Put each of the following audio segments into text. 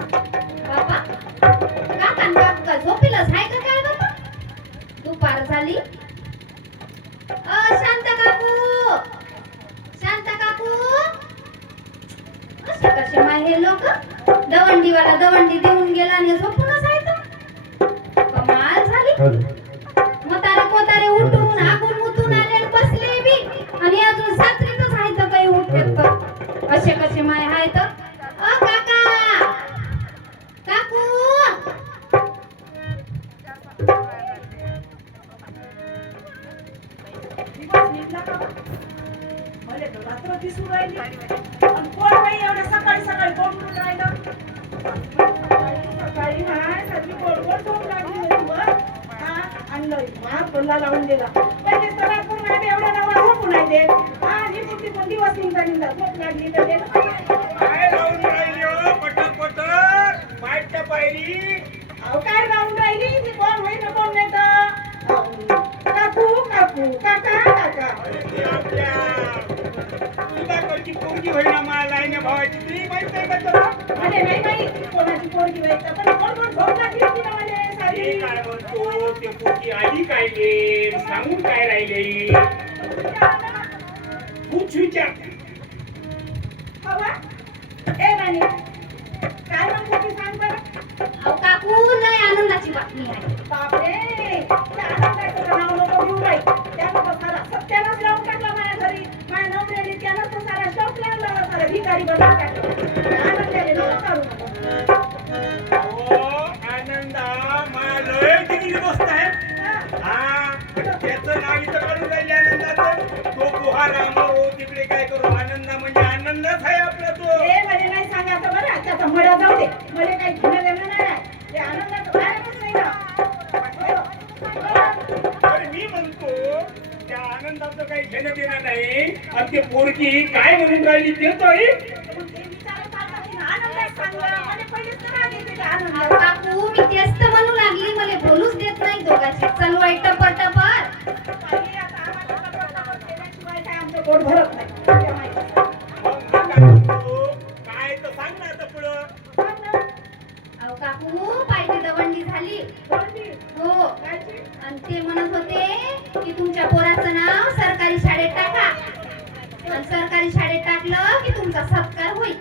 बाबा काका न काकू का झोपेलच आहे का काय बाबा? दुपार झाली. शांत काकू, शांत काकू. असे कसे माय हे लोक? दवंडीवाला दवंडी देऊन गेला आणि झोपूनच आहे तर. कमाल झाली. म्हातारे कोतारे उठून आगून मुतून आले आणि बसले बी आणि अजून सात्रीतच आहे तर काही उठतात तर. असे कसे माय आहे तर. काका काकू. रात्र दिसून राहिली आणि कोण बाई एवढ्या सकाळी सकाळी कोण उठून राहिलं? सकाळी नाही साधी गोडगोड झोप लागली होती वर. आणलं पल्ला लावून दिला. पहिले तर आपण नाही एवढ्या नावा झोपू नाही देत. ही कुठली पण दिवस निघता निघता झोप लागली तर काय लावून राहिली हो पटपट माईटच्या पायरी? अहो काय लावून राहिली ती कोण होई ना कोण नाही तर. काकू काकू काका काका. ती आपल्या सुधाकरची पोरगी होईना मला लाईने भावाची ती माहित नाही का तुला? अरे नाही नाही कोणाची पोरगी व्हायचं पण कोण कोण झोप लागली होती ना मला मी सारी. काय म्हणतो ते पोरगी आली काय गे सांगून काय राहिले तूच विचार. हवा ए राणी काय म्हणतो ती सांग बरं. अहो काकू लय आनंदाची बातमी आहे. बापरे त्या आनंदाचं नाव नको घेऊ बाई. त्यानं तर सारा सत्यानाच लावून टाकला माझ्या घरी. माझ्या नवऱ्याने त्यानं तर सारा शौक लावला सारा भिकारी बनवून टाकला. आनंदाने नको करू नका. हो आनंदा मला लय दिली दोस्त आहे. हा त्याचं नाव इथं काढून राहिले आनंदाचं. तो पोहा राम हो तिकडे काय करू. आनंदा म्हणजे आनंदच आहे आपला तो. ए मला नाही सांगायचं बरं त्याचा मड्या जाऊ दे. मला काही घेणं देणं नाही. ते आनंदाचं बाहेरच नाही ना. अरे मी म्हणतो त्या आनंदाचं काही घेणं देणं नाही आणि ते पोरगी काय म्हणून राहिली ते तर आहे. पण ते विचारत आला की आनंदात सांगलं. मला पहिलेच तर राग येते त्या अहो आनंदात. काकू मी तेच तर म्हणू लागली मला बोलूच देत नाही दोघांची. चालू आहे टपर टपर. बाई, आता आम्हाला टपाटप केल्याशिवाय काय आमचं पोट भरत नाही. त्या माहिती. मग मी काय म्हणतो काय तर सांग ना आता पुढं. सांग ना. अहो काकू पायथी दवंडी झाली. कोणती? हो कायची? आणि ते म्हणत होते की तुमच्या पोराचं नाव सरकारी शाळेत टाका आणि सरकारी शाळेत टाकलं की तुमचा सत्कार होईल.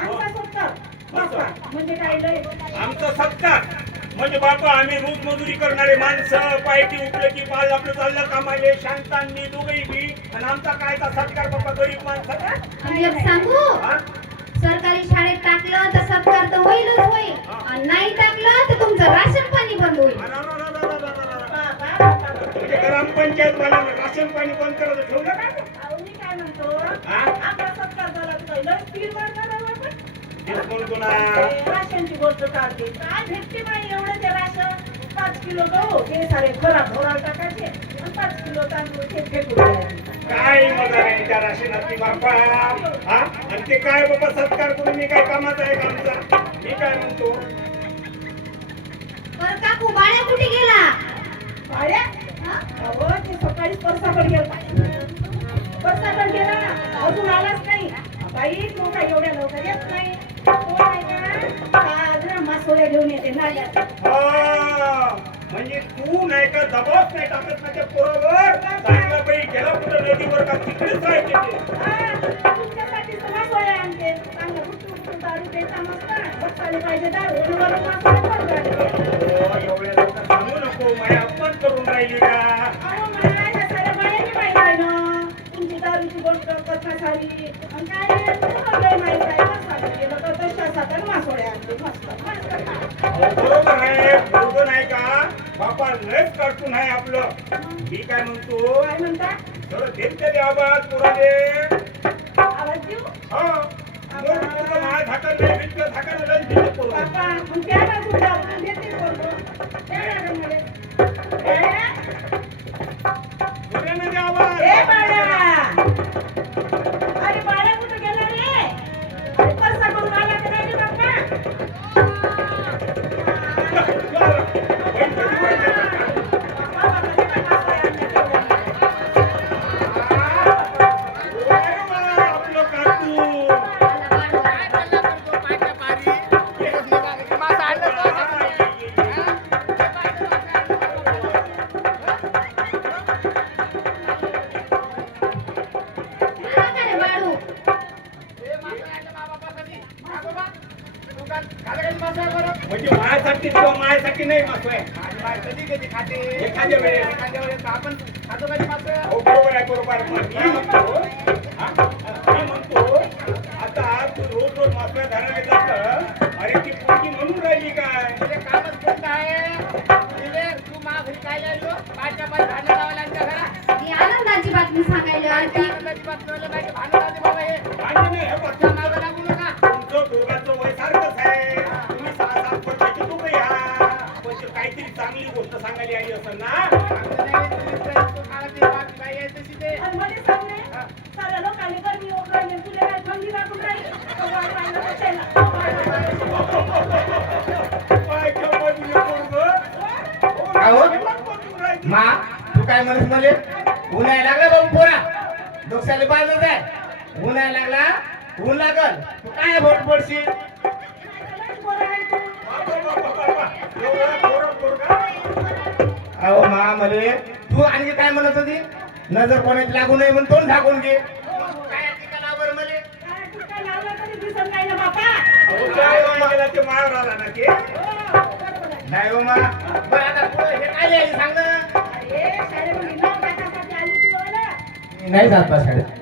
आमचा सत्कार. बाप्पा, म्हणजे काय लय? आमचा सत्कार म्हणजे बापा आम्ही रोज मजुरी करणारे माणसं पायटी उठलं की पाल आपलं चाललं कामाले शांतांनी दोघही बी आणि आमचा कायचा सत्कार बापा गरीब माणसाचा. आणि एक सांगू हा? सरकारी शाळेत टाकलं तर सत्कार तर होईलच होईल आणि नाही टाकलं तर तुमचं राशन पाणी बंद होईल. म्हणजे ग्रामपंचायत वाल्यानं राशन पाणी बंद करायचं ठेवलं का? अहो, मी काय म्हणतो हा? आपला सत्कार झाला तर पहिलं स्पीड वर करावं आपण. तेच म्हणतो ना. ते राशनची गोष्ट काढते. काय भेटते बाई एवढं ते राशन? 5 किलो गहू हे सारे घरात घोरात टाकायचे आणि 5 किलो तांदूळ ते फेकून द्यायचे. काय मजा नाही त्या राशनाची बापा. हा आणि ते काय बाबा सत्कार करून मी काय कामाचा आहे का आमचा. मी काय म्हणतो बरं काकू बाळ्या कुठे गेला? बाळ्या? हा? अहो, ते सकाळीच परसाकडे गेला. परसाकडे गेला ना अजून आलाच नाही. बाई तू काय एवढ्या लवकर येत नाही. तो नाही का आज मासोळ्या घेऊन येते नाल्यात. हा, म्हणजे तू नाही का दबाव नाही टाकत ना त्या पोरावर. चांगला बाई गेला कुठं नदीवर का तिकडेच राहायचे ते. तुमच्यासाठी मासोळ्या आणते. चांगलं गुटू दारू द्यायचा मस्त. बसायला पाहिजे दारू आणि वरून मासोळ्या पण काढते. हो, एवढ्या लवकर सांगू नको. माझ्या अपमान करून राहिली का? अहो, मला ह्या साऱ्या बायाने माहित आहे ना. तुमची दारूची गोष्ट कथा सारी आणि काय तुम्हाला लय माहित आहे. मसाले गेलं तर तशासाठी मासोळ्या आणते मस्त मस्त खा. बरोबर आहे. बरोबर नाही का बापा लयच कार्टून आहे आपलं. मी काय म्हणतो काय म्हणता? जरा देते आवाज पोराले. आवाज देऊ? हा मोठं पोरगं माझ्या झाकाला नाही भेटलं झाकाला लयच भेटलं पोरगं. बापा मग त्या ना तुझ्या आपण देते बोलतो. त्या ना गं मला. जोरानं दे आवाज. ए बाळा! अरे बाळा कुठं गेला रे? अरे परसा करून आला का नाही रे बाप्पा? बाप्पा, बाप्पा, ते काय मासोळ्या आणल्या तेवढ्या? तुझ्यासाठी किंवा माझ्यासाठी नाही मासोय माझी बाई कधी कधी खाते एखाद्या वेळेस. एखाद्या वेळेस आपण खातो कधी मासं हो बरोबर आहे बरोबर आहे. मग मी म्हणतो आता तू रोज रोज मासोळ्या धरायला जातं अरे ती पोरगी म्हणून राहिली काय तुझे कामच कोणतं आहे तुझे तू मा घरी काय लागलो बाच्या बाई भांडण लावायला आमच्या घरात मी आनंदाची बातमी सांगायला आलती. आनंदाची बात कळलं पाहिजे भांडण लावते बाबा हे भांडण नाही हे बघ. तुझ्या मागं लागू नका तुमचं दोघांचं वय सारखंच आहे तुम्ही 6-7 वर्षाची दोघं या पण ते काहीतरी चांगली गोष्ट सांगायला आली असं ना चांगलं नाही तुम्ही तर तो काळाची बात बाई आहे तशी ते आणि मध्ये सांग रे, साऱ्या लोकांनी गर्मी ओकरायली, तुला काय थंडी वाटून राहिली? तो वाट राहिला बसायला. काय खबर तुझे पोरगं? आहो? बसून राहिली. मा तू काय म्हणस मले उन्हाळा लागला बाबू पोरा डोक्याला बाजत आहे उन्हाळा लागला ऊन लागल तू काय भोट पडशील लयच बरं आहे तू. बाबा. एवढा पोरं पोरगा? अहो मा मले तू आणखी काय म्हणत होती नजर कोणाची लागू नये म्हणून तोंड झाकून घे काय ठिकाणावर मले काय तू काय लावलं तरी दिसत नाही ना बापा. अहो, काय गेला ते मायावर आला ना ते हो, बरोबर आहे. नाही हो मा बरं आता पुढे हे काय लिहायचं सांग ना अरे, शाळेमध्ये नाव टाकासाठी आली ती बघा. मी नाही जात बा शाळेत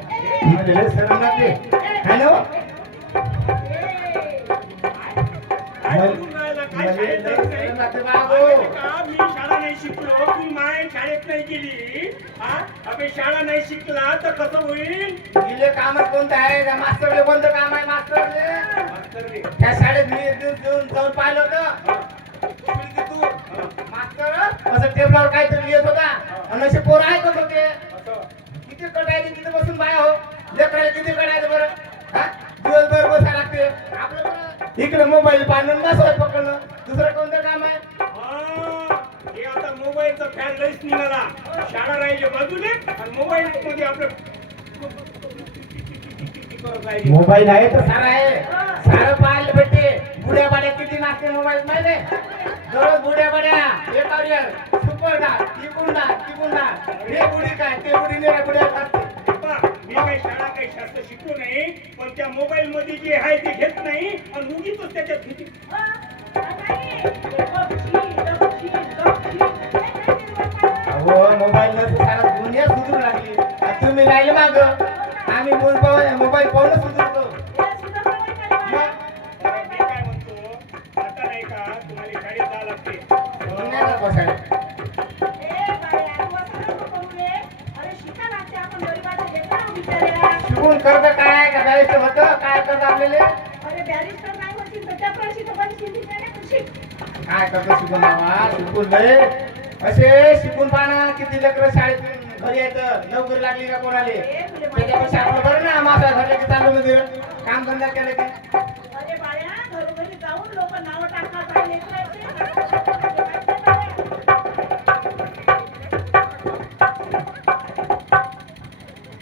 मध्ये लय शरम लागते काय ना हो? काय बोलून राहिला? काय मले शाळेत लय जात नाही? शरम लागते बाबू अरे का मी शाळा नाही शिकलो तू माय शाळेत नाही गेली हा अबे शाळा नाही शिकला तर कसं होईल गेले कामच कोणतं आहे त्या मास्तरले कोणतं काम आहे मास्तरले मास्तर रे. त्या शाळेत मी एक दिवस जाऊन पाहिलं होतं तू मास्तर असं टेबलावर काहीतरी लिहित होता आणि असे पोरं ऐकत होते असं. किती कटायचे तिथे बसून बाया हो लेकराला किती कटायचं बरं हा दिवसभर बसा लागते आपलं बरं इकडे मोबाईल पाहणं बसवाय पकडणं दुसरं कोणतं काम आहे हा, हे आता मोबाईलचा फॅन लईच निघाला शाळा राहिली बाजूले आणि मोबाईल मध्ये आपलं करत राहिले. मोबाईल आहे तर सारा आहे सारं पाहायला भेटते बुड्या बाड्या किती नाचते मोबाईल माहिती आहे दररोज बुड्या बाड्या एकावर एक सुपर डाक टिकून डाक टिकून डाक हे बुडी काय ते बुडी नाही बुड्या असते बाबा, मी काही शाळा काही शास्त्र शिकलो नाही पण त्या मोबाईल मध्ये जे आहे ते घेत नाही आणि उगीच त्याच्यात भीती हा, नाही. गपची, गपची, गपची. काय माहिती बापा? अहो मोबाईल न सारा दुनिया सुधरू लागली आणि तुम्ही राहिले माग आम्ही मोबाईल पाहून सुधरतो हे सुद्धा नाही काय बाबा. मी काय म्हणतो आता नाही का तुम्हाला शाळेत जावं लागते तुम्ही नाही जात बसायला. ए बाया, तू असं नको करू रे. अरे शिका लागते आपण गरीबाचे लेकरं बिचाऱ्या. शिकून करत काय का जायचं होतं काय करत आपल्याला अरे बॅरिस्टर नाही होशील तर चपराशी तर बनशील की नाही बनशील. काय करतो शिकून बाबा शिकून लय असे शिकून पाहा किती लेकरं शाळेतून घरी यायचं नोकरी लागली का कोणाले त्याच्यापेक्षा आपलं बरं ना माझ्या घरच्या चालू मध्ये काम धंदा केलं की अरे बाया, घरोघरी जाऊन लोक नावं टाकतात आहे लेकराचे.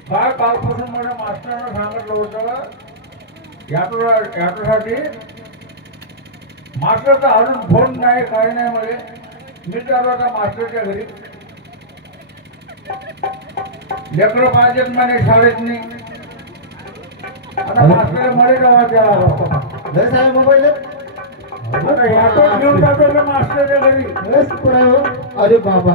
काय कालपासून माझ्या मास्तरांना सांगितलं होतं याच्यासाठी मास्टरचा अजून फोन नाही काही नाही म्हणजे मी चालू आता मास्टरच्या घरी लेकरं पाहिजेत म्हणे शाळेत नाही आता मास्टर मध्ये गावात आला लय साहेब मोबाईल आता ह्यातच घेऊन जातो ना मास्टरच्या घरी लय सुपर आहे हो. अरे बाबा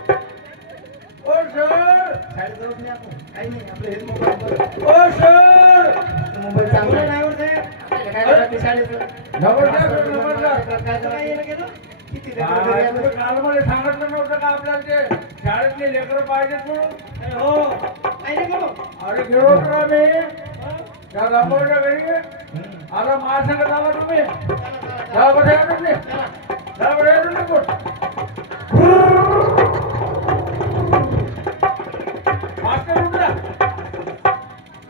ओ सर शाळेत जाऊ नाही आपण काही नाही आपलं हेच मोबाईल ओ सर मोबाईल चांगला नाही होत आहे. आपल्याला काय करायचं शाळेचं नमस्कार सर, नमस्कार. काय करायचं किती लेकरं घरी काय आलं. तुम्ही काल मला सांगितलं नव्हतं का आपल्याला ते शाळेतले लेकरं पाहिजेत म्हणून हो काही नाही करू अरे गेलो होतो ना मी त्या गांबोळच्या घरी आता माझ्या संगत आला तुम्ही जा बरं या तुम्ही जा बरं या तुम्ही कोण मास्टर उठला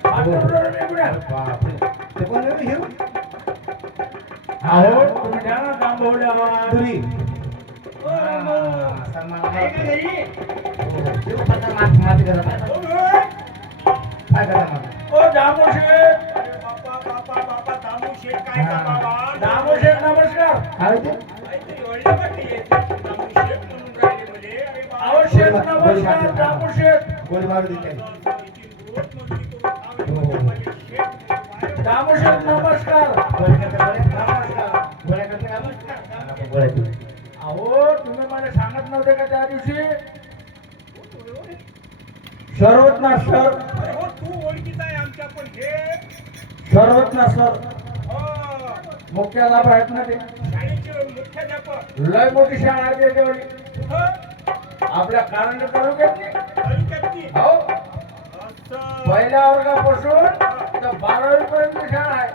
मास्टर उठला रे उड्या बापरे ते कोण रे हे अहो तुम्ही द्या ना गांबोळ्या दुरी सन्मान आहे का घरी हो पत्ता माती करा काय करा मला ओ दामू शेठ बापा दामू शेठ काय का बाबा दामू शेठ नमस्कार काय ते काहीतरी ओळलं वाटते दामू शेठ म्हणून राहिले म्हणे अरे बाबा अहो शेठ नमस्कार दामू शेठ गोळी मारू दे त्याने. रोज मजुरी करून खाऊ दामोशेठ नमस्कार. अहो तुम्ही मला सांगत नव्हते का त्या दिवशी सर्वज्ञ सर अरे हो तू ओळखीचा आहे आमच्या पण हे सर्वज्ञ सर हो, मुख्याध्यापक आहेत ना ते शाळेचे मुख्याध्यापक लय मोठी शाळा आहे त्याच्यावरी कुठं आपल्या कारंजा तालुक्यातली. तालुक्यातली हो असं पहिल्या वर्गापासून तर 12वी पर्यंत शाळा आहे.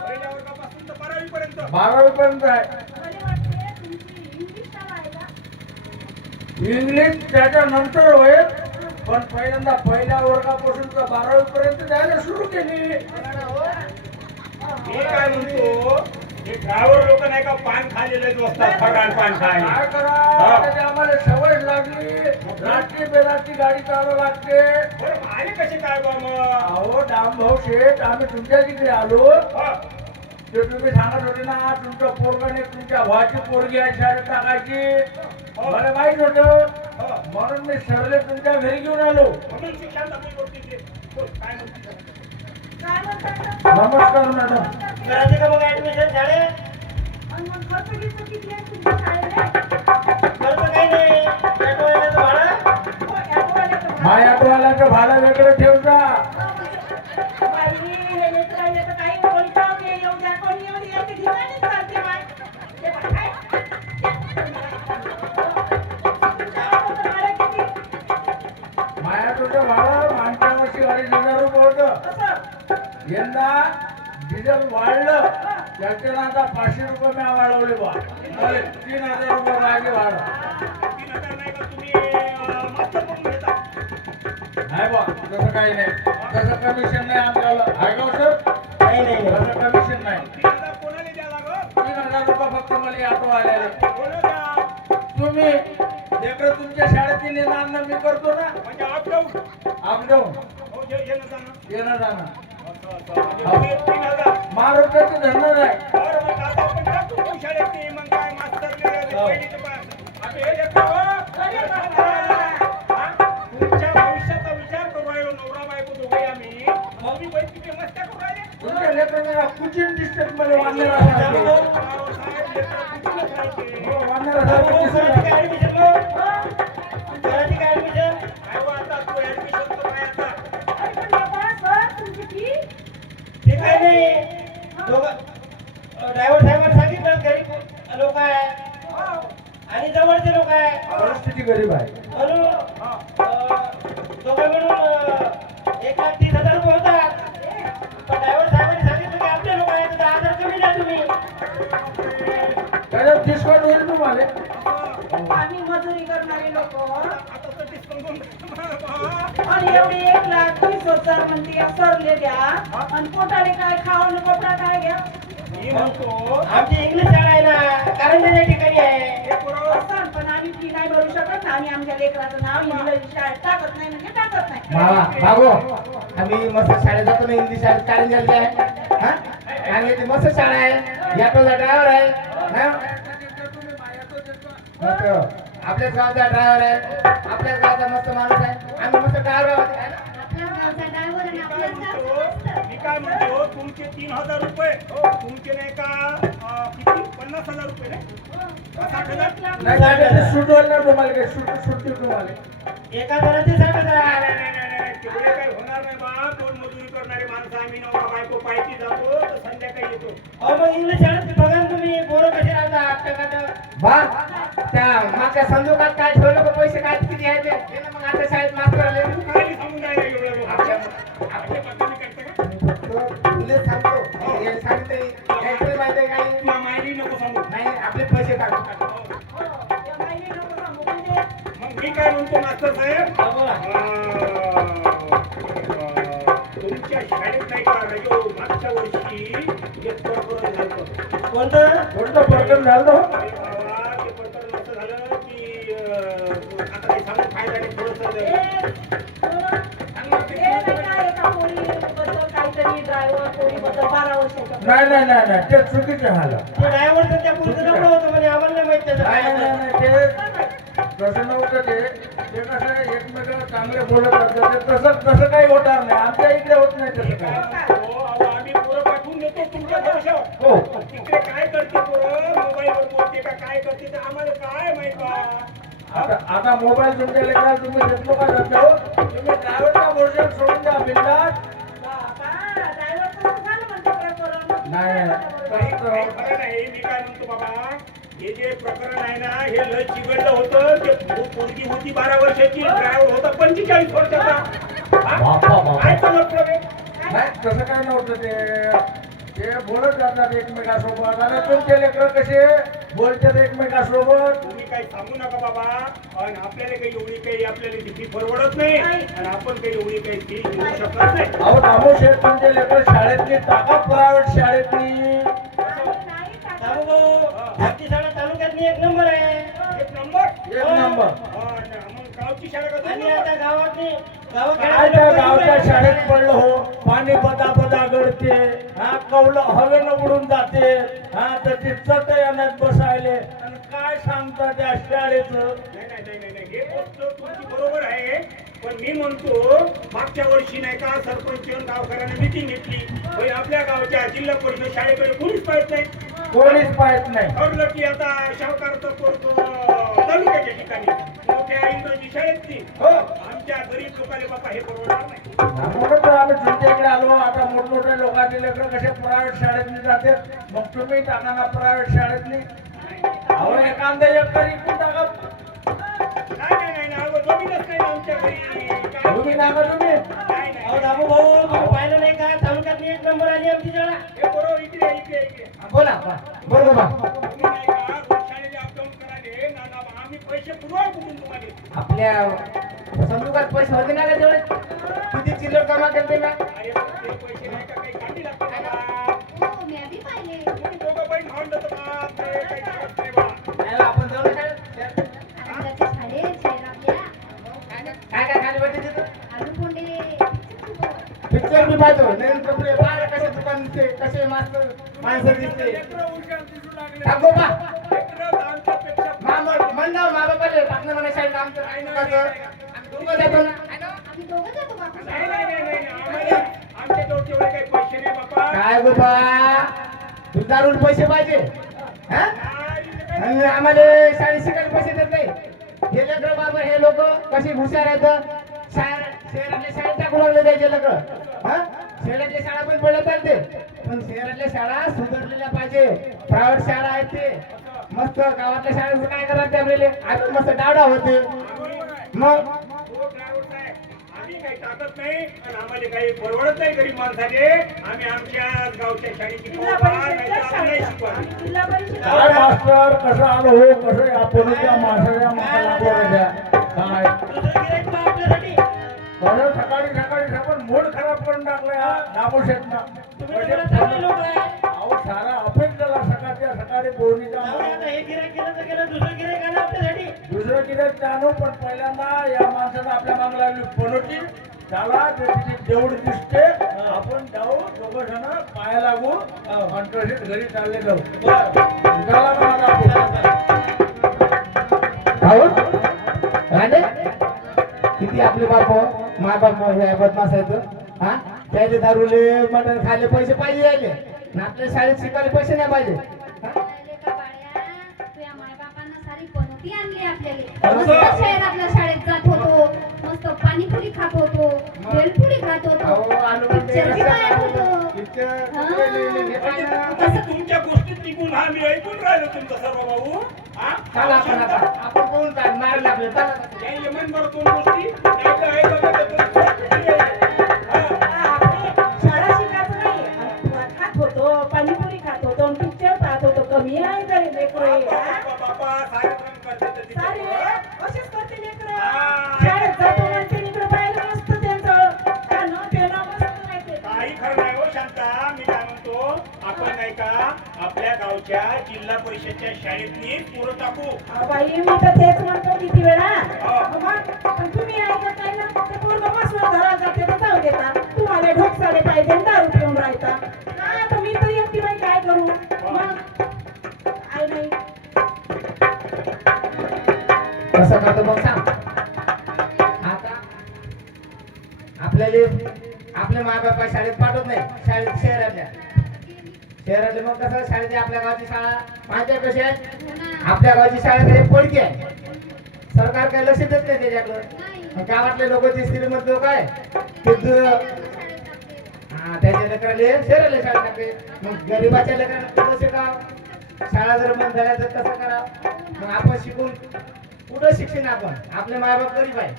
पहिल्या वर्गापासून तर 12वी पर्यंत 12वी पर्यंत आहे. मला वाटते तुमची इंग्लिश शाळा आहे का? इंग्लिश त्याच्या नंतर होईल पण पहिल्यांदा पहिल्या वर्गापासून तर 12वी पर्यंत द्यायला सुरू केली. मी काय म्हणतो हे ड्रायव्हर लोक नाही का पान खाल्लेलेच असतात फगाण पान खायला काय करा हा. त्याची आम्हाला सवय लागली. रात्री बेरात्री गाडी चालवावी लागते. बरं मग आले कसे काय बा मग अहो दामभाऊ शेठ आम्ही तुमच्या तिकडे आलो हा, ते तुम्ही सांगत होते ना तुमच्या पोरगाने तुमच्या भावाची पोरगी आहे शाळेत टाकायची. मला माहित होतं हा. म्हणून मी सरले तुमच्या घरी घेऊन आलो. म्हणून शिक्षण दाखवली होती ते. बोल, काय म्हणते काय म्हणतात? नमस्कार मॅडम. करायचे का मग ऍडमिशन शाळेत? आणि मग खर्च गिर्च किती आहे तुमच्या शाळेला? खर्च काही नाही पेट्रोलचं भाडं. हो, ॲटोवाल्याचं भाडं. माझ्या ऑटोवाल्याचं भाडं वेगळं ठेवता. बाई, हे लेकरं राहिले तर काही बोलताव ते येऊ द्या, कोणी येऊ द्या, ते ठिकाणीच चालते बाई. ते काय? ॲटोचं भाडं किती? माझ्या ऑटोचं भाडं मागच्या वर्षी 2,500 रुपये होतं. कसं? यंदा डिझेल वाढलं त्याच्यानं आता 500 रुपये मी वाढवले बा. मला 3,000 रुपये मागे भाडं. 3,000 नाही का तुम्ही मास्टर करून घेता नाही बा तसं काही नाही. तसं कमिशन नाही आमच्याला. आहे का हो सर? नाही नाही नाही. तसं कमिशन नाही. 3,000 कोणाला द्या लागत 3,000 रुपये फक्त मला ऑटो आलेले. कोणा द्या तुम्ही लेकरं तुमच्या शाळेत नेणार ना मी करतो ना म्हणजे अपडाऊन अपडाऊन हो येणं जाणं येणं जाणं. असं असं म्हणजे तुम्ही 3,000 महाराष्ट्राचं धंदा आहे. बरं मग आता आपण टाकू तू शाळेत ते मग काय मास्तरने पहिलीचे पाय आता हे लेकरं, अरे बाबा. हा? तुमच्या भविष्याचा विचार करू राहिलो नवरा बायको दोघे आम्ही मग मी पैसे किती मस्त्या करू राहिले तुमच्या लेकरांना कुचिन दिसतात मला वाढलेला अहो, साहेब, लेकरं कुठूनच राहायचे. वाढलेला ऍडमिशन मग? करायची काय ऍडमिशन? काय हो आता तू ऍडमिशन तर काय आता अरे पण बाबा, सर, तुमची फी? ते काय नाही ड्रायव्हर साहेबांनी सांगितलं गरीब लोक आहे आणि जवळचे लोक आहे परिस्थिती गरीब आहे. म्हणून दोघं मिळून 1,30,000 रुपये होतात. पण ड्रायव्हर साहेबांनी सांगितलं की आपले लोक आहेत तर 10,000 कमी द्या तुम्ही. त्याच्यात डिस्काउंट होईल तुम्हाला. आम्ही मजुरी करणारे लोक आता तर डिस्काउंट आणि एवढी 1,20,000 म्हणते सरले द्या आणि पोटाले काय खावं कपडा काय घ्या मी म्हणतो आमची इंग्लिश शाळा आहे ना कारंजाच्या ठिकाणी आहे. हे पुरव असं पण आम्ही फी नाही भरू शकत आम्ही आमच्या लेकराचं नाव इंग्रजी शाळेत टाकत नाही म्हणजे टाकत नाही बाबू आम्ही मस्त शाळेत जातो ना इंग्लिश शाळेत कारंजाला आहे. हा? आणि ती मस्त शाळा आहे याटोचा ड्रायव्हर आहे हा? मस्त आपल्याच गावचा ड्रायव्हर आहे आपल्याच गावचा मस्त माणूस आहे आम्ही मस्त ड्रायव्हर आहे ना. आपल्या गावचा ड्रायव्हर आणि आपल्या गावचा मस्त. मी काय म्हणतो तुमचे 3,000 रुपये तुमचे नाही का किती 50,000 रुपये नाही 60,000 नाही त्याच्यात सूट होईल ना तुम्हाला काही सुट्टी तुम्हाला. एका जणाचे 60,000. नाही, तेवढे काही होणार नाही बा दोन मजुरी करणारे माणसं आम्ही नवरा बायको पायची जातो तर संध्याकाळी येतो अहो मग इंग्लिश शाळेत बघा ना तुम्ही पोरं कसे राहतात टकाटक. बा त्या मागच्या संदुकात काय ठेवलं का पैसे काय किती आहे ते ना मग आता शाळेत मास्तर आले. काय सांगून राहिले एवढं लोक आपल्या आपल्या पद्धती करता का तुला सांगतो हे सांगते काहीतरी माहिती आहे काही मायली नको सांगू नाही आपले पैसे टाकू. मग मी काय म्हणतो मास्तर साहेब तुमच्या शाळेत नाही का राजो मागच्या वर्षी एक प्रकरण झालं कोणतं? कोणतं प्रकरण झालं हो? अरे बाबा ते प्रकरण असं झालं की आता ते सांगून फायदा नाही थोडंसं नाही नाही नाही नाही ते चुकीचं झालं. ते ड्रायव्हरचं त्या पुढचं नंबर होतं म्हणे आम्हाला नाही माहित त्याचं नाही काय नाही झालं. नाही ते तसं नव्हतं ते. ते कसं आहे, एकमेकांना चांगले बोलत असतात ते तसं तसं काही होणार नाही. आमच्या इकडे होत नाही तसं काय काय. म्हणतो, अहो, आम्ही पोरं पाठवून देतो तुमच्या भरोशावर. हो तिकडे काय करते पोरं, मोबाईलवर बोलते का काय करते तर आम्हाला काय माहित बा. आता मोबाईल तुमच्या लेकराला तुम्ही घेतलो का जातो तुम्ही ड्रायव्हरला भरोशावर सोडून द्या बिंदास बाबा, ड्रायव्हर कसं झालं म्हणते प्रकरण? नाही काही काही खरं नाही. मी काय म्हणतो बाबा, हे जे प्रकरण आहे ना हे लय चिघळलं होतं. ते पोरगी होती 12 वर्षाची, ड्रायव्हर होता 45 वर्षाचा. हा? बापा, बापा. काय तो मतलब आहे? नाही तसं काय नव्हतं ते बोलत जातात एकमेकासोबत आणि तुमचे लेकर कसे बोलतात एकमेकासोबत तुम्ही काही सांगू नका बाबा. आणि आपल्याला काही एवढी काही आपल्याला भीती परवडत नाही आणि आपण काही एवढी काही फी घेऊ शकत नाही. अहो दामो शेठ तुमचे लेकर शाळेतली टाका प्रायव्हेट शाळेतली नाही टाकलं. आमची शाळा तालुक्यातली एक नंबर आहे. एक नंबर. एक नंबर हा, ना, मग गावची शाळा का आणि दोन आता नंबर? गावातली काय त्या गावच्या शाळेत पडलं हो पाणी बदा बदा गळते हा कौल हवेनं उडून जाते हा तर ती चट येण्यात बसायले आणि काय सांगता त्या शाळेचं नाही नाही नाही नाही नाही. हे गोष्ट तुमची बरोबर आहे. पण मी म्हणतो मागच्या वर्षी नाही का सरपंच येऊन गावकऱ्यांना मिटिंग घेतली. पण आपल्या गावच्या जिल्हा परिषद शाळेकडे कोणीच पाहत नाही. कोणीच पाहत नाही ठरलं की आता शावकारचं पोरगं तालुक्याच्या ठिकाणी मोठ्या इंग्रजी शाळेतली. हो आमच्या गरीब लोकांना बापा हे परवडणार नाही. म्हणून तर आम्ही तुमच्या इकडे आलो आता मोठमोठ्या लोकांचे लेकर कसे प्रायव्हेट शाळेतली जाते मग तुम्ही टाका ना प्रायव्हेट शाळेतली अहो एखाद्या एकर इकडून टाका नाही नाही नाही नाही. अगं जमीनच नाही आमच्या घरी. काय? तुम्ही टाका तुम्ही नाही नाही. अहो दामू भाऊ तुम्ही पाहिलं नाही का तालुक्यातली एक नंबर आली आमची शाळा. हे बरोबर इकडे इकडे इकडे. बोला बरोबर तुम्ही नाही का रोज शाळेला अपडाऊन कराले ना ना आम्ही पैसे पुरवा कुठून तुम्हाला. आपल्या संदुकात पैसे होते ना का तेवढे किती चिल्लर जमा करते ना अरे ते पैसे नाही का काही काढी लागते बाबा. हो मी आधी पाहिले. तुम्ही दोघं बहीण भावंड तर बा, ते काही करत नाही बा. नाही, आपण जाऊ ना शाळेत. आनंदाच्या शाळेत शहर आपल्या काय काय खाली भेटते तिथं आलू पोंडे पिक्चर मी पाहतो नवीन कपडे बाहेर कसे दुकान दिसते कसे मस्त माणसं दिसते लेकरं हुशार दिसू लागले. टाको बा लेकरं आमच्यापेक्षा म्हणा मा बापाले टाकणं म्हणा शाळेत आमचं दुकाचं. आम्ही दोघं जातो ना आम्ही दोघं जातो बापू. नाही नाही नाही नाही. आम्हाला आमच्याजवळ तेवढे काही पैसे नाही बाबा. काय बाबा तू दारून पैसे पाहिजे हा काय आणि आम्हाला शाळेत शिकायला पैसे देत नाही हे लेकर बाबा हे लोक कशी हुशार आहेत शहरातल्या शाळेत टाकू लागले द्यायचे लेकर हा शहरातल्या शाळा पण पडल्या चालते पण शहरातल्या शाळा सुधारलेल्या पाहिजे प्रायव्हेट शाळा आहेत ते मस्त गावातल्या शाळेत काय करतात ते आपल्याला आम्ही मस्त डाडा होते मग हो ड्रायव्हर साहेब, आम्ही काही टाकत नाही आणि आम्हाला काही परवडत नाही गरीब माणसाने. आम्ही आमच्या गावच्या शाळेची जिल्हा नाही परिषदच्या तर नाही शाळेत शिकवत. आम्ही जिल्हा परिषद काय मास्टर कसं आलो हो कसं आपण त्या माणसाच्या मागाला बोलायच्या काय दुसरं गिऱ्हाईक मग आपल्यासाठी. खरं सकाळी सकाळी आपण मूड खराब करून टाकलं या दामो शेठनं तुम्ही तर मला चांगले लोक आहे. अहो सारा अपेट झाला सकाळच्या सकाळी बोलणीचा जाऊ दे आता हे गिऱ्हाईक केलं तर केलं दुसरं गिऱ्हाईक आलं आपल्यासाठी. दुसरं गिऱ्हाईक जाणू पण पहिल्यांदा या माणसानं आपल्या मागं लागली पनोटी त्याला त्याची जेवढी दिसते आपण जाऊ दोघं जण पाया लागू आणि तसेच घरी चालले जाऊ चला म्हणा भाऊ रांडे किती आपले बाप मा बाप हे बदमाश आहेत हा त्याचे दारूले मटण खायले पैसे पाहिजे यायले आणि आपल्या शाळेत शिकायला पैसे नाही पाहिजे हा? राहिले का बाळ्या? तुझ्या मायबापांना सारी पनोती आणली आपल्याला. असं? मस्त शहरातल्या शाळेत जात होतो. मस्त पाणीपुरी खात होतो. भेलपुरी खात अहो, होतो. आलू पिक्चर बी पाहत होतो. पिक्चर हा. म्हणजे तुमच्या गोष्टीत निघून आम्ही ऐकून राहिलो तुमचं सर्व भाऊ. हा? चला आपण आता आपण कोण काय मारले आपले चला काही यमन बरं दोन गोष्टी नाही तर ऐका बघा दोन गोष्टी. हा. आपली शाळा शिकायचं नाही आणि खात होतो पाणीपुरी खात होतो आणि पिक्चर पाहत होतो कमी आहे गरीब लेकरं हे, हा? बाबा सारे काम करतात ते सारे तिथे. असेच करते लेकरं हा. शाळेत जातो म्हणते इकडं पाहिलं मस्त त्यांचं खाणं पिणं मस्त नाही ते काही खरं नाही हो शांता. मी काय म्हणतो आपण नाही का आपल्या गावच्या जिल्हा परिषदच्या शाळेतनी पोरं टाकू. अहो बाई मी तर तेच म्हणतो किती वेळा हा. मग पण तुम्ही ऐकत नाही ना ते पोरगं मसवत घरात जाते तर जाऊ देतात तुम्हाला ढोकसाले पाहिजे आणि दारू पिऊन राहता काय आता मी तर एकटी बाई काय करू मग आई नाही कसं करतो मग सांग आता आपल्याला आपले मायबापा शाळेत पाठवत नाही शहरातले मग कसं शाळेत आपल्या गावाची शाळा माहिती आहे कशी आहे हो ना. आपल्या गावाची शाळा काही पडकी आहे सरकार काही लक्ष देत नाही त्याच्याकडं नाही. मग गावातले लोक जे श्रीमंत लोक आहे ते शाळेत टाकते. हा त्याच्या लेकराले शहराला शाळा टाकते मग गरीबाच्या लेकरांना कसं शिकाव शाळा जर बंद झाल्या तर कसं करावं मग आपण शिकून कुठं शिक्षण आपण आपले मायबाप गरीब आहे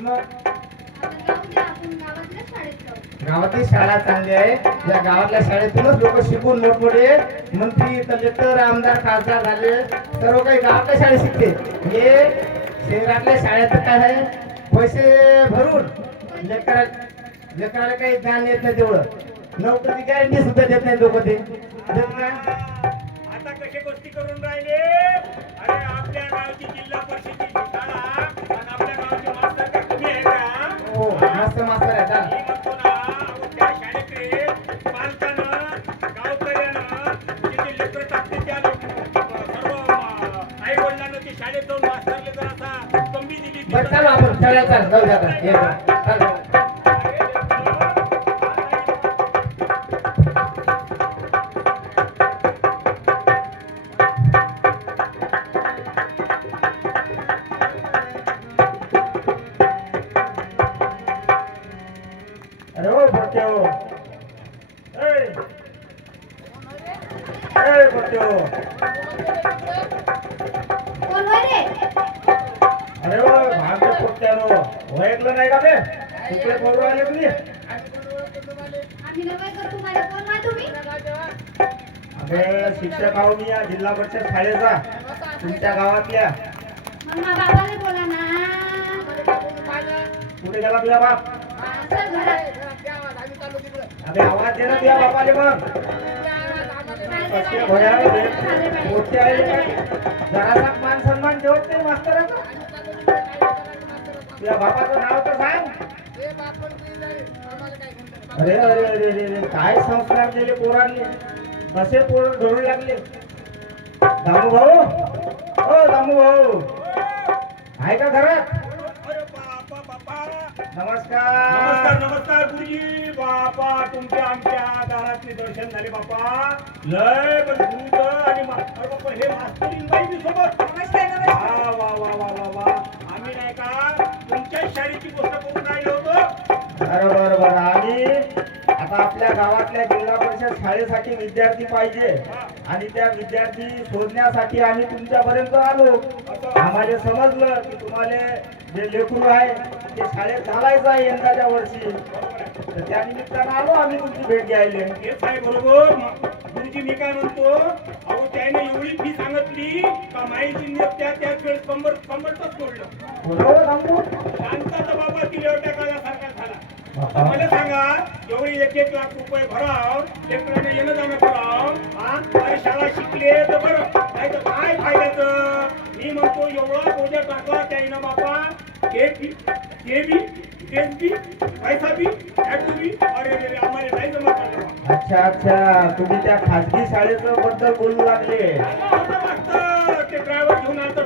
मग आता जाऊ दे, आपण गावातल्या शाळेत जाऊ. गावातली शाळा चांगली आहे या गावातल्या शाळेतूनच लोक शिकून मोठमोठे मंत्री कलेक्टर आमदार खासदार झाले सर्व काही गावातल्या शाळेत शिकते हे शहरातल्या शाळेत काय आहे पैसे भरून लेकराला काही ज्ञान येत नाही तेवढं नोकरीची गॅरंटी सुद्धा देत नाही लोक ते देत नाही आता कसे गोष्टी करून राहिले अरे आपल्या गावची जिल्हा परिषदेची शाळा आणि आपल्या गावचे मास्तर काय कमी आहे का हो मस्त मास्तर आहे का मी म्हणतो ना अहो, त्या शाळेकडे पालकानं गावकऱ्यानं जिथे लेकरं टाकते त्या सर्व आई वडिलांना ते शाळेत जाऊन मास्तरले जर असा कमी दिली बरं चालू आपण शाळेत चाल जाऊ द्या चालू अरे हो भट्ट्या हो ए भट्ट्या हो कोण होय रे? अरे हो भामच्या पोट्ट्यानो ओळखलं नाही का ते तिकडे करू आले तुम्ही आम्ही नव्हे का तुम्हाला? कोण होय तुम्ही? अबे शिक्षक आहो मी या जिल्हा परिषद शाळेचा तुमच्या गावातल्या मग माझ्या बाबाला बोला ना. कुठे गेला तुझा बाप असं घरात. अबे आवाज दे ना तुझ्या बापाले मग कसे भया मोठे आहे काय जरासा मान सन्मान ठेवत नाही मास्तराचा तुझ्या बापाचं नाव तर सांग अरे अरे अरे अरे अरे काय संस्कार दिले पोरांनी कसे पोर धरून लागले दामू भाऊ ओ दामू भाऊ आहे का घरात अरे बापा बापा नमस्कार नमस्कार गुरुजी बापा तुमच्या आमच्या दारातले दर्शन झाले बापा लय पण दूध आणि अरे बापा हे मास्तरीन बाई बी सोबत वा वा वा वा वा वा आम्ही नाही का तुमच्या शाळेची गोष्ट करून राहिलो होतो बरं आणि आता आपल्या गावातल्या जिल्हा परिषद शाळेसाठी विद्यार्थी पाहिजे आणि त्या विद्यार्थी शोधण्यासाठी आम्ही तुमच्यापर्यंत आलो आम्हाला समजलं की तुम्हाला जे लेकरू आहे ते शाळेत घालायचं आहे यंदाच्या वर्षी तर त्या निमित्तानं आलो आम्ही तुमची भेट घ्यायला हेच आहे बरोबर गुरुजी मी काय म्हणतो अहो त्याने एवढी फी सांगितली का माहिती त्याच वेळेस कंबरच सोडलं बरोबर थांबू शांताचा बाबा तिला टाकायला सारखा झाला आता मला सांगा एवढी 1-1 लाख रुपये भराव लेकरांना येणं जाणं कराव आणि शाळा शिकले तर बरं नाही तर काय फायद्याचं मी म्हणतो एवढा बोजा टाकला त्याईनं बापा हे बी पैसा बी टॅक्स बी अरे रे आम्हाला नाही जमा करणार अच्छा तुम्ही त्या खाजगी शाळेचं बद्दल बोलू लागले ते ड्रायव्हर घेऊन आता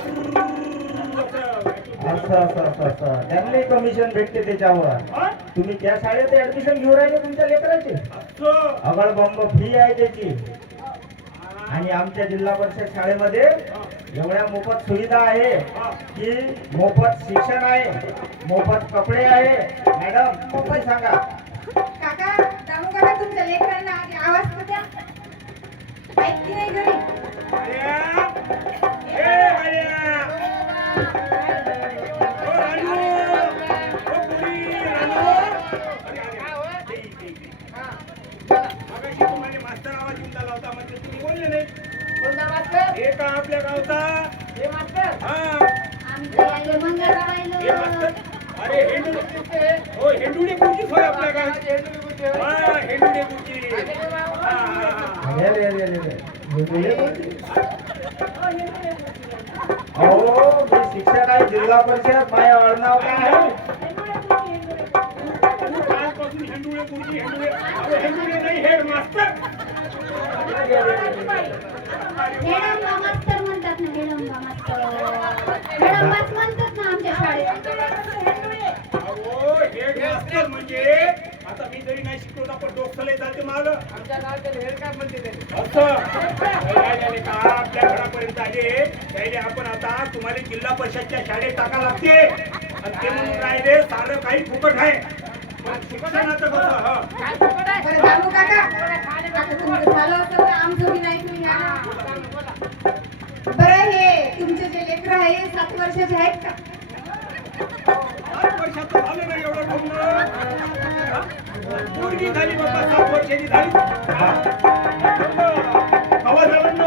असं त्यांनाही कमिशन भेटते त्याच्यावर तुम्ही त्या शाळेत ऍडमिशन घेऊन राहिले तुमच्या लेकराचे अगळबंब फी आहे त्याची आणि आमच्या जिल्हा परिषद शाळेमध्ये एवढ्या मोफत सुविधा आहे की मोफत शिक्षण आहे मोफत कपडे आहे मॅडम तुम्ही सांगा काका दामू काका तुमच्या लेकरांना आधी आवाज तर द्या ऐकती नाही घरी मास्तर आवाज येऊन आला होता म्हणजे तुम्ही बोलले नाही हे का आपल्या गावचा हा आम्ही तर राहिलो, मंगळ हे राहिलो. मास्तर अरे हो हेंडुडे गुरुजीच होय आपल्या गावचे हा हेंडुडे गुरुजी अहो मी शिक्षक आहे जिल्हा परिषद माझ्या आडनाव काय आहे कालपासून हेंडुडे गुरुजी हेंडुडे नाही हेड मास्तर हेडंबा मास्तर म्हणतात ना, हेडंबा मास्तर. हेडंबाच म्हणतात ना आमच्या शाळेत. अहो हेड मास्तर म्हणजे आता मी जरी नाही शिकलो तर आपण डोकसले जाते माल आमच्या गावात हेर काय म्हणते ते असं काय झाले का आपल्या घरापर्यंत आले त्याने आपण आता तुम्हाला जिल्हा परिषदच्या शाळेत टाका लागते आणि ते म्हणून राहिले सारं काही फुकट आहे पण शिक्षणाचं कसं हं. काय फुकट आहे? बरं दामू काका आता तुमचं झालं असेल तर आमचं बी नाही तुम्ही घ्या ना. बरं हे तुमचे जे लेकरं आहे 7 वर्षाचे आहेत का 8 वर्षाचं झालं नाही एवढं बोलणं पोरगी झाली बाबा 7 वर्षाची झाली कवा झालं ना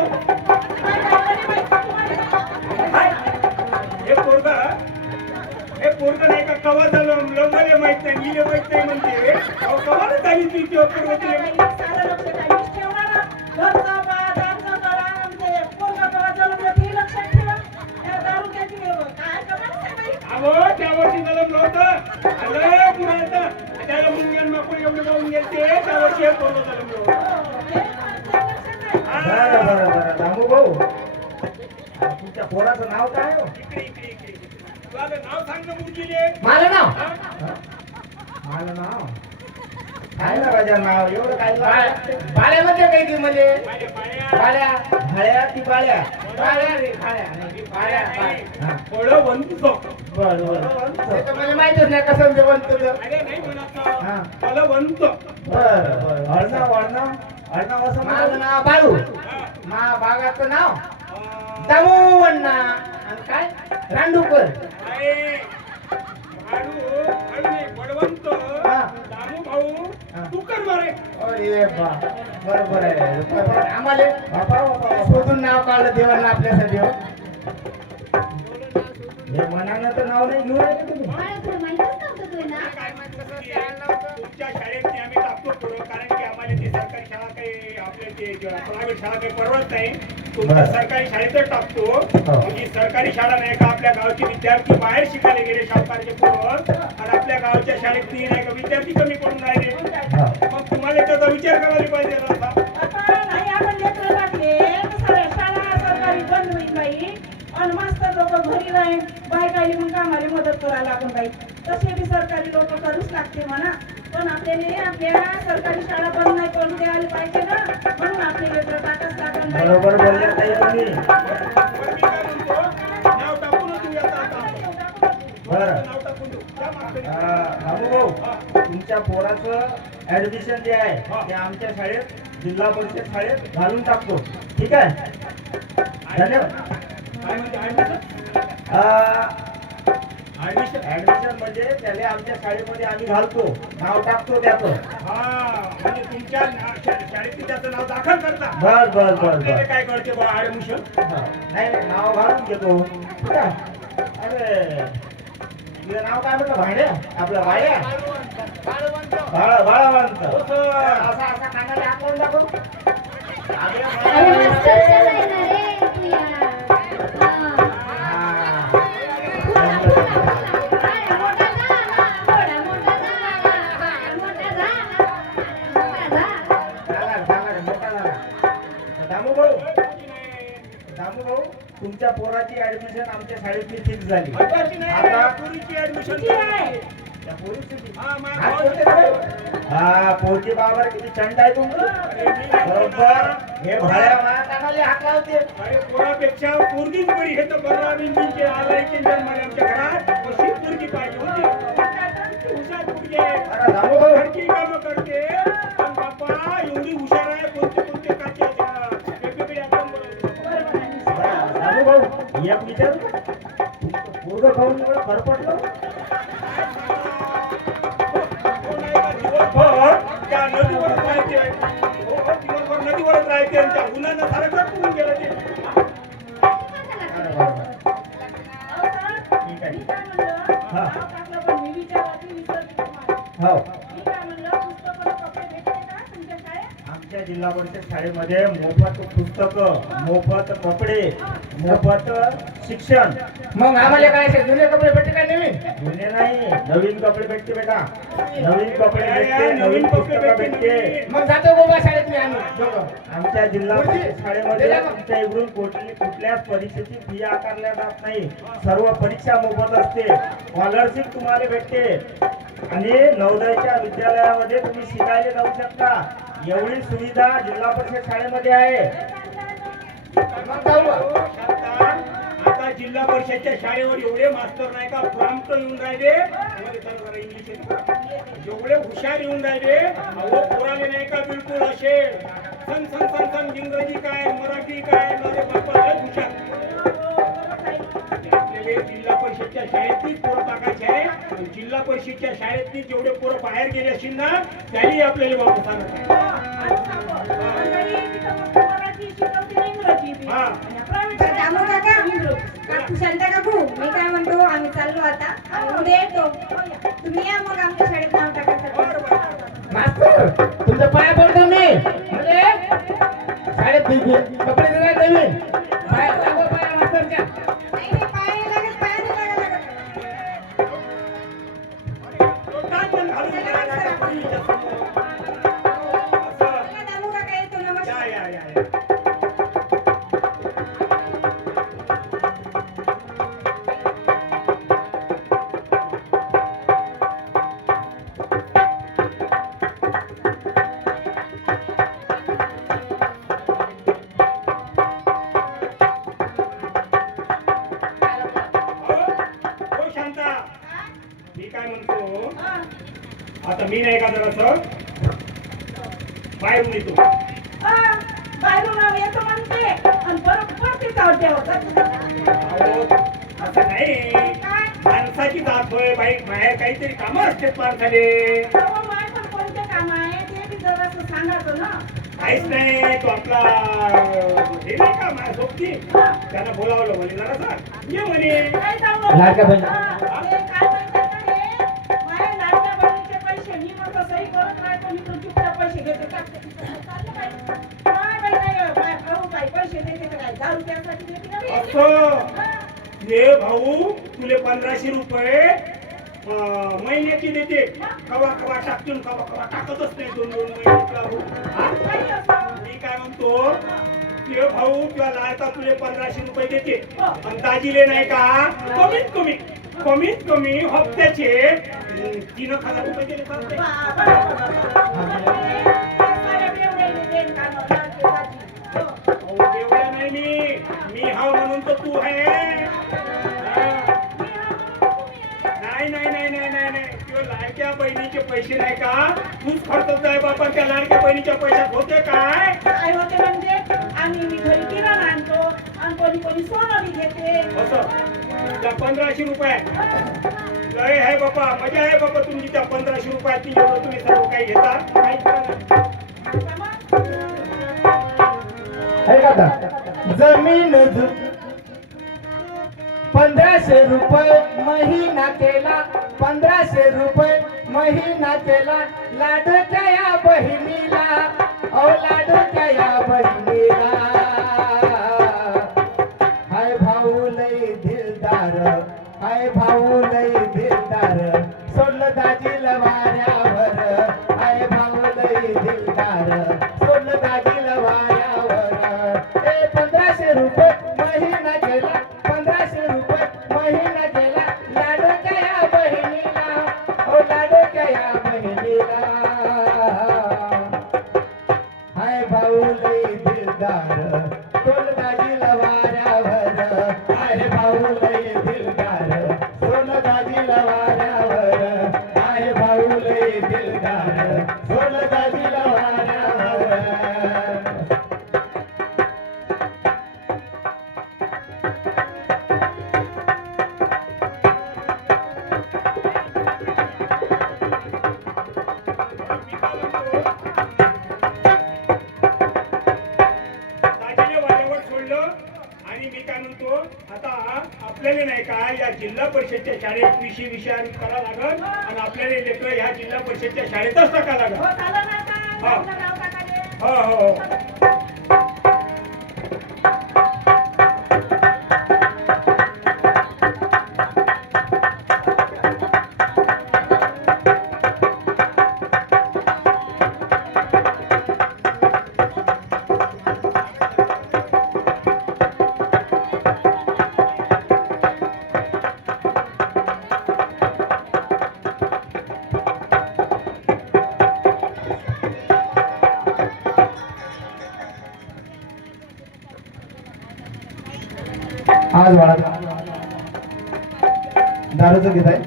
हे पोरग नाही का कवा झालं लवकर माहित नाही नीले माहित नाही म्हणते अहो कवाला झाली ती पोरग तुला सारं लक्ष काहीच ठेवणार ना. घरचं बा, दारचं करा, आणि ते पोरगं केव्हा जन्मलं ते लक्षात ठेवा. त्या दारुड्याची काय करणार नाही बाई. अहो त्या वर्षी जलमलं होतं आलं पुरायचं त्याला मुलग्यान माकून एवढे जाऊन गेलते त्या वर्षी हे पोरग जलमलं होतं ते लक्षात नाही. बरं बरं बरं दामू भाऊ तुमच्या पोराचं नाव काय हो? इकडे तुला नाव सांग ना मुलगीले माझं नाव हा? माझं नाव काय ना राजा नाव एवढं काय बाळ्यामध्ये काही की म्हणजे बाळ्या भाळ्या की बाळ्या बाळ्या रे भाळ्या नाही, बाळ्या हा. फळं बनतो बरं बरं ते तर मला माहितच नाही कसं ते बनतं ते. अरे नाही म्हणत हा. फळं बनतो बरं बरं अडनाव अडनाव अडनाव असं माझं नाव बाळू मा बागाचं नाव दामू अण्णा आणि काय रांडूकर बळवंत हा. दामू भाऊ हा. तू कर मारे अरे बा बरोबर आहे बरोबर. आम्हाला बापा बापा शोधून नाव काढलं देवांना आपल्यासाठी हो. हे मनानं तर नाव नाही घेऊ राहिले तुम्ही मला थोडं माहितच नव्हतं तुला ना. काय तुमच्या शाळेत ते आम्ही टाकतो पुढं कारण की आम्हाला ती सरकारी शाळा काही आपल्या ते प्रायव्हेट शाळा काही परवडत नाही तुमच्या बरं. सरकारी शाळेतच टाकतो ही सरकारी शाळा नाही का आपल्या गावचे विद्यार्थी बाहेर शिकायला गेले शाळकारचे पोरं आणि आपल्या गावच्या शाळेत ती नाही का विद्यार्थी कमी पडून राहिले मग तुम्हाला त्याचा विचार करायला पाहिजे ना आता. आता नाही आपण लेकरं टाकले तर साऱ्या शाळा सरकारी बंद होईल बाई आणि मास्तर लोक घरी राहील बायका येऊन कामाला मदत करायला लागून बाई तसे बी सरकारी लोक करूच लागते म्हणा पण आपल्याला आपल्या सरकारी शाळा बंद नाही करून द्यायला पाहिजे ना म्हणून आपले लेकरं टाकच लागून बाई. बरोबर बोलले ताई तुम्ही पण मी काय म्हणतो नाव टाकूनच देऊ आता बरं नाव टाकून देऊ त्या मागचं बाबू भाऊ तुमच्या पोराचं ऍडमिशन जे आहे ते आमच्या शाळेत जिल्हा परिषद शाळेत घालून टाकतो ठीक आहे धन्यवाद काय म्हणते ऍडमिशन म्हणजे त्याला आमच्या शाळेमध्ये आम्ही घालतो नाव टाकतो त्याचं हा म्हणजे तुमच्या शाळेत त्याचं नाव दाखल करता बस बस बस आपल्याला बस काय कळते बा ऍडमिशन नाही नाही, नाव घालून घेतो ठीक आहे अरे तुझं नाव काय म्हटलं भाड्या आपलं भाड्या बाळावंत असा असा कानाला हात लावून दाखव. अरे मास्तरच्या नाही ना रे तू या. हा. मोठा झाला, मोठा झाला, मोठा झाला. झाला मोठा झाला. दामू भाऊ तुमच्या पोराची ऍडमिशन आमच्या शाळेतली फिक्स झाली आता पुरीची ऍडमिशन किती आहे? त्या पोरीची हा हात करते का रे? हा पोरची बाबर किती चंड आहे तुमची बरोबर हे भाड्या माझ्या कानाला हात लावते. अरे पोरापेक्षा पोरगीच बरी हे तर बलरामजींचे आलायचे जन्माला आमच्या घरात अशी पोरगी पाहिजे होती हुशार पोरगी आहे अरे दामू भाऊ घरची कामं करते पण बापा एवढी हुशार आहे कोणते काचे वेगवेगळे आपण दामू भाऊ एक विचार पोरग खाऊन एवढं खरपटलं दिवसभर त्या नदीवरच राहते दिवसभर नदीवरच राहते आणि त्या उन्हानं सारं करून गेलं ते अरे बाबा. अहो, सर, ठीक आहे. मी काय म्हणलं? हा. नाव टाकलं पण मी विचारायची विसरली तुम्हाला. हो मी काय म्हणलं, पुस्तकं, कपडे भेटते का तुमच्या शाळेत? आमच्या जिल्हा परिषद शाळेमध्ये मोफत पुस्तकं मोफत कपडे मोफत शिक्षण मग आम्हाला काय असे जुने कपडे भेटते काय नवीन जुने नाही नवीन कपडे भेटते बेटा नवीन कपडे भेटते नवीन नवीन कपडे पुस्तकं भेटते, भेटते मग जातो गोबा शाळेत मी आम्ही दोघं. आमच्या जिल्हा परिषद शाळेमध्ये दिल्या मग. तुमच्या इकडून कुठल्याच परीक्षेची फी आकारल्या जात नाही सर्व परीक्षा मोफत असते स्कॉलरशिप तुम्हाला भेटते आणि नवोदयच्या विद्यालयामध्ये तुम्ही शिकायला जाऊ शकता. एवढी सुविधा जिल्हा परिषद शाळेमध्ये आहे. मग जाऊ बा. हो, शांता. आता जिल्हा परिषदच्या शाळेवर एवढे मास्तर नाही का प्रॉम्प्ट येऊन राहिले मध्ये जरा इंग्लिश येते. एवढे हुशार येऊन राहिले अहो पोराले नाही का बिलकुल असे सन सन सन सन इंग्रजी काय मराठी काय माझे बापा लय हुशार. आपल्याला जिल्हा परिषदच्या शाळेतलीच पोरं टाकायचे आहे. आणि जिल्हा परिषदच्या शाळेतली जेवढे पोरं बाहेर गेले असतील ना त्याही आपल्याला बाबा सांगत आहे. हा. त्यामुळे काका काकू शांता काकू मी काय म्हणतो आम्ही चाललो आता आम्ही उद्या येतो तुम्ही या मग आमच्या शाळेत नाव टाकायचं. मास्तर तुमच्या पाया पडतो मी म्हणजे शाळेत कपडे दिला नवीन पाया लागो पाया मास्तरच्या. नाही नाही पाय नाही लागत पाय नाही लागत. काय पण घालून चला, गेला चला. का पोरीच्या समोर? असं. चला दामू काका येतो नमस्कार. या. हो शांता मी काय म्हणतो आता मी नाही का जरासं बाहेरून येतो. बाहेरून येतो म्हणते आणि बरोबर तिथं ठेवतात. अहो, असं नाही माणसाची जात होय बाईक बाहेर काहीतरी कामं असतात माणसाले. अहो, माय पण कोणते काम आहे ते बी जरासं सांगायचं ना. काहीच नाही तो आपला हे नाही का माझ्या सोबती त्यांना बोलावलं म्हणे जरासा ये म्हणे. काय जाऊ लाडक्या बहिणी. ते काय माहिती आहे का हे? माझ्या लाडक्या बहिणीचे पैसे मी म्हणतो सही करत राहतो मी तुझे चुपचाप पैसे घेते चाललं बाई. काय बाई काय भाऊ काय पैसे देते का काय 10 रुपयासाठी देते का बाई? असं हे भाऊ तुले 1500 रुपये महिन्याची देते. कवा कवा टाकतून कवा कवा टाकतच नाही 2-2 महिने. काही असं. मी काय म्हणतो ते भाऊ किंवा लाडका तुले 1500 रुपये देते पण दाजीले नाही का कमीत कमी हप्त्याचे 3,000 रुपये दिले चालते. अहो, एवढ्या नाही मी हाव म्हणून तर तू आहे. नाही किंवा लाडक्या बहिणीचे पैसे नाही का तूच खर्चत आहे बाबा. त्या लाडक्या बहिणीच्या पैशात होते काय? काय होते म्हणजे आम्ही घरी किराणा आणतो आणि कोणी सोनं बी घेते. असं त्या 1500 रुपये लय आहे बाबा मजा आहे बाबा तुमची त्या 1500 रुपयात एवढं तुम्ही सर्व काही घेता काहीच नाही. आहे का आता? जमीन 1500 रुपये महिना केला 1500 रुपये महिना केला लाडक्या या बहिणीला अहो लाडक्या या बहिणीला. हाय भाऊ लय दिलदार हाय भाऊ लय दिलदार सोडलं दाजीला वाऱ्यावर हाय भाऊ लय दिलदार सोडलं दाजीला वाऱ्यावर. 1500 रुपये महिना केला 1500 रुपये महिना केला लाडक्या या बहिणीला अहो लाडक्या या बहिणीला. हाय भाऊ लय दिलदार सोडलं दाजीला वाऱ्यावर हाय भाऊ लय दिलदार सोडलं दाजीला वाऱ्यावर हाय भाऊ लय दिलदार सोडलं दाजीला वाऱ्यावर. मी काय म्हणतो दाजीने वाऱ्यावर सोडलं आणि मी काय म्हणतो आता आपल्याला नाही का या जिल्हा परिषदच्या शाळेत विषय करा लागल आणि आपल्याला लेकरं ह्या जिल्हा परिषदच्या शाळेतच टाका लागल. हो चालेल ना आता? हा. आपलं नाव टाकाले. हो आवाज वाढा. दारूचं घेत आहे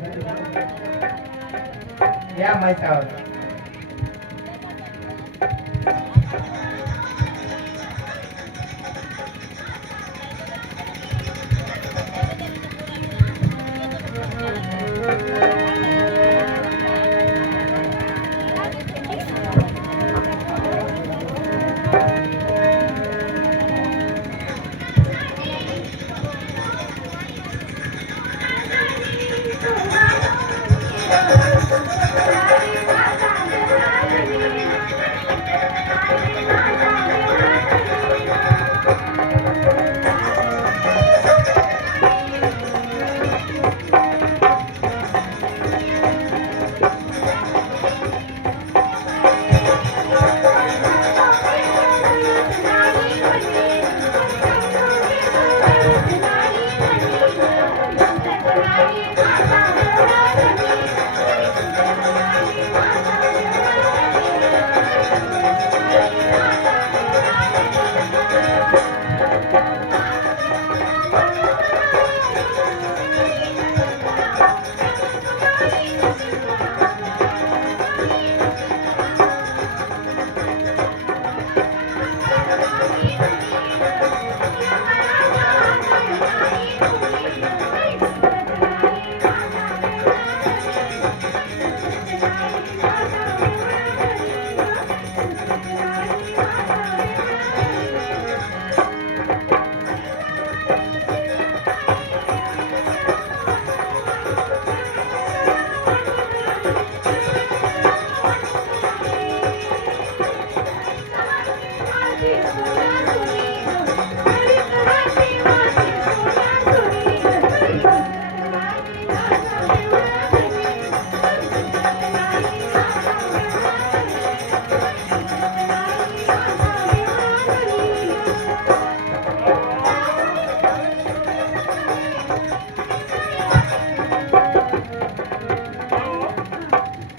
या माहिती आवाज.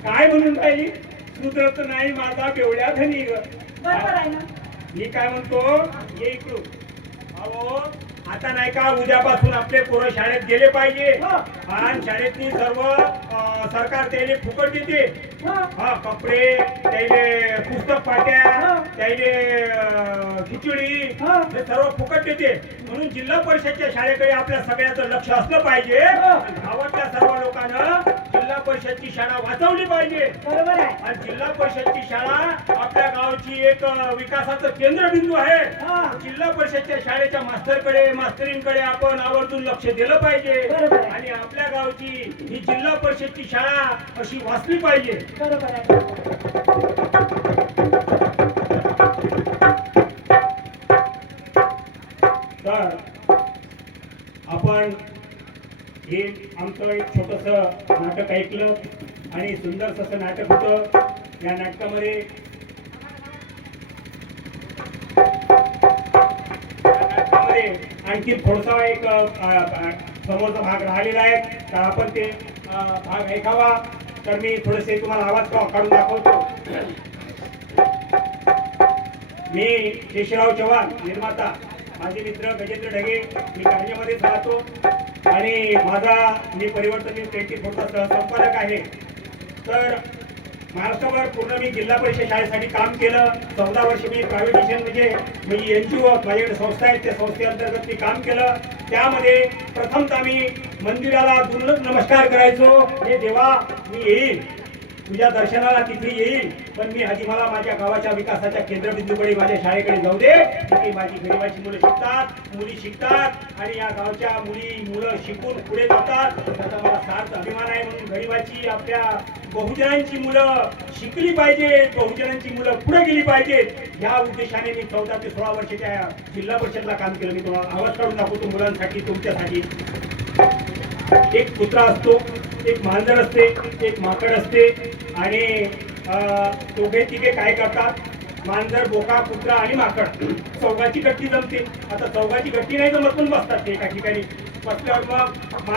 काय म्हणून राहिली? सुधरत नाही माझा बेवड्या धनी ग. बरोबर आहे ना. मी काय म्हणतो, ये इकडून. अहो आता नाही का उद्यापासून आपले पोरं शाळेत गेले पाहिजे. आणि शाळेतली सर्व सरकार त्याले फुकट देते. हा, कपडे, त्याले पुस्तक पाट्या, त्याले खिचडी, हे सर्व फुकट देते. म्हणून जिल्हा परिषदच्या शाळेकडे आपल्या सगळ्याचं लक्ष असलं पाहिजे. गावातल्या सर्व लोकांना जिल्हा परिषदची शाळा वाचवली पाहिजे. बरोबर आहे. आणि जिल्हा परिषदची शाळा आपल्या गावची एक विकासाचं केंद्रबिंदू आहे. जिल्हा परिषदच्या शाळेच्या मास्तरींकडे आपण आवर्जून लक्ष दिलं पाहिजे. बरोबर आहे. आणि आपल्या गावची ही जिल्हा परिषदची शाळा अशी वाचली पाहिजे. बरोबर आहे. तर आपण हे आमचं एक छोटस नाटक ऐकलं आणि सुंदर असं नाटक होतं. या नाटकामध्ये आणखी थोडासा एक समोरचा भाग राहिलेला आहे. तर आपण ते भाग ऐकावा. तर मी थोडेसे तुम्हाला आवाज काढून दाखवतो. मी शेषराव चव्हाण, निर्माता. माझे मित्र गजेंद्र ढगे. मी कारंजामध्येच राहतो आणि मी परिवर्तन 24चा सहसंपादक आहे. तर महाराष्ट्रभर पूर्ण मी जिल्हा परिषद शाळेसाठी काम केलं. 14 वर्ष मी प्रायव्हेटेशन म्हणजे मी NGO माझ्याकडे संस्था आहे, त्या संस्थेअंतर्गत मी काम केलं. त्यामध्ये प्रथमतः मी मंदिराला दुर्लभ नमस्कार करायचो. हे देवा, मी येईल तुझ्या दर्शनाला, तिथे येईल, पण मी आधी मला माझ्या गावाच्या विकासाच्या केंद्रबिंदूकडे, माझ्या शाळेकडे जाऊ दे. तिथे माझी गरिबाची मुलं शिकतात, मुली शिकतात आणि या गावच्या मुलं शिकून पुढे जातात. त्याचा मला सार्थ अभिमान आहे. म्हणून गरिबाची, आपल्या बहुजनांची मुलं शिकली पाहिजेत, बहुजनांची मुलं पुढे गेली पाहिजेत, या उद्देशाने मी 14 ते 16 वर्ष त्या जिल्हा परिषदला काम केलं. मी तुम्हाला आवाज काढून दाखवतो मुलांसाठी, तुमच्यासाठी. एक कुत्रा असतो, एक मांजर असते, एक माकड असते आणि दोघे तिघे काय करतात? मांजर, बोका, कुत्रा आणि माकड चौघाची गट्टी जमते. आता चौघाची गट्टी नाही जमत पण बसतात ते एका ठिकाणी. बसल्यावर मग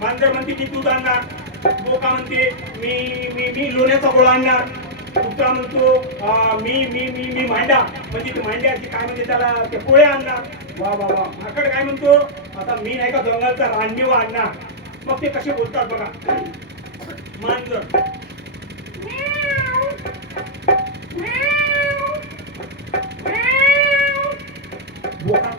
मांजर म्हणते मी दूध आणणार, बोका म्हणते मी लोण्याचा गोळा आणणार, कुत्रा म्हणतो मी मांडा म्हणजे ते मांड्याची काय म्हणजे त्याला ते पोळे आणणार. वा वा वा. माकड काय म्हणतो, आता मी नाही का जंगलचा रानमेवा आणणार. मग ते कसे बोलतात बघा. मांजर बोका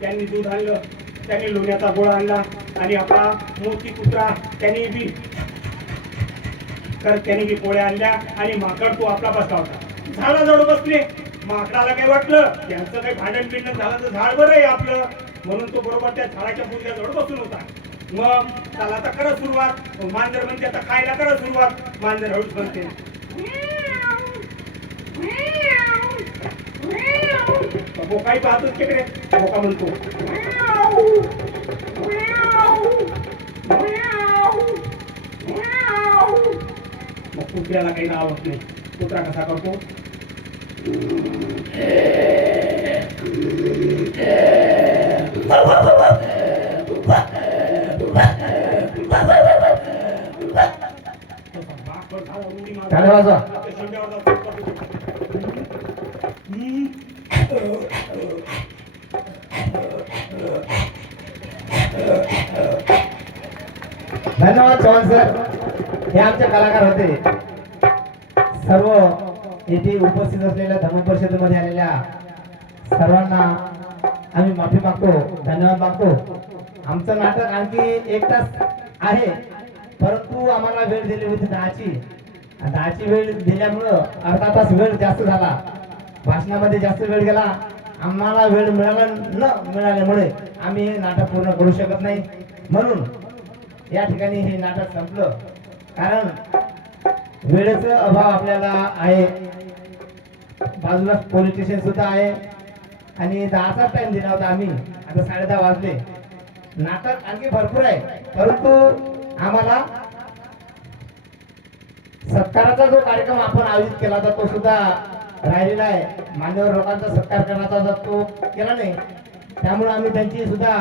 त्यांनी दूध आणलं, त्यांनी लोण्याचा गोळा आणला आणि आपला मोती कुत्रा त्यांनी बी पोळ्या आणल्या आणि माकड तो आपला बसला होता. झाडाजवळ बसले. माकडाला काय वाटलं त्यांचं काही भांडण बिंडण झालं तर झाड बरं आहे आपलं, म्हणून तो बरोबर त्या झाडाच्या बुंद्याजवळ बसून होता. मग त्याला आता करा सुरुवात. मांजर म्हणते आता खायला करा सुरुवात. मांजर हळूच म्हणते बोकाही पाहतोच तिकडे. बोका म्हणतो मग कुत्र्याला काही आवडत नाही. कुत्रा कसा करतो, टाळ्या वाजवा. धन्यवाद चव्हाण सर. हे आमचे कलाकार होते. सर्व येथे उपस्थित असलेल्या धर्म परिषदेमध्ये आलेल्या सर्वांना आम्ही माफी मागतो, धन्यवाद मागतो. आमचं नाटक आणखी 1 तास आहे, परंतु आम्हाला वेळ दिली होती 10ची वेळ दिल्यामुळं अर्धा तास वेळ जास्त झाला. भाषणामध्ये जास्त वेळ गेला. आम्हाला वेळ मिळाला न मिळाल्यामुळे आम्ही हे नाटक पूर्ण करू शकत नाही. म्हणून या ठिकाणी हे नाटक संपलं. कारण वेळेचा अभाव आपल्याला आहे. बाजूला पोलीस स्टेशन सुद्धा आहे आणि 10चा टाइम दिला होता आम्ही. आता 10:30 वाजले. नाटक आणखी भरपूर आहे, परंतु आम्हाला सत्काराचा जो कार्यक्रम आपण आयोजित केला होता तो सुद्धा राहिलेला आहे. मान्यवर लोकांचा सत्कार करण्याचा होता तो केला नाही. त्यामुळे आम्ही त्यांची सुद्धा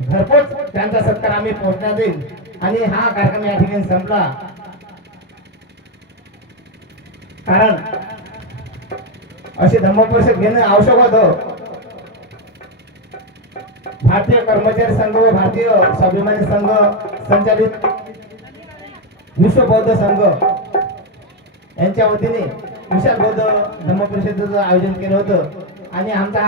घरपोच त्यांचा सत्कार आम्ही पोहोचण्यात येईल आणि हा कार्यक्रम या ठिकाणी संपला. कारण अशी धम्मपरिषद घेणं आवश्यक होतं. भारतीय कर्मचारी संघ व भारतीय स्वाभिमानी संघ संचालित विश्व बौद्ध संघ यांच्या वतीने विशाल बौद्ध धम्मपरिषदेचं आयोजन केलं होतं आणि आमचा